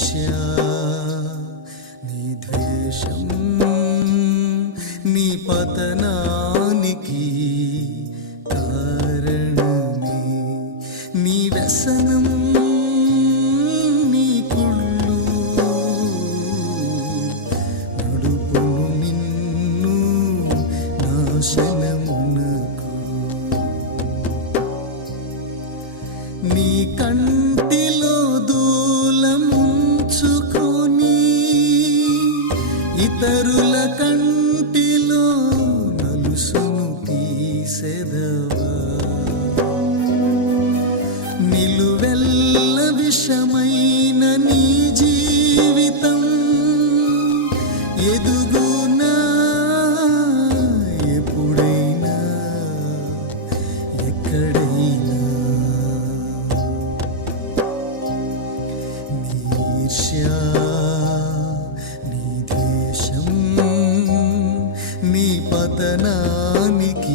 ఈర్ష్యా నీ ద్వేషం నీ పతనానికి కారణమే నీ వ్యసనం నీ కుళ్ళు నడుపును నిన్ను నాశనమునకు ఇతరుల కంటిలో నలుసును తీసెదవా? నిలువెల్ల విషమైన నీ జీవితం ఎదుగునా? ఎప్పుడైనా? ఎక్కడైనా? నీర్ష్యా పతనానికి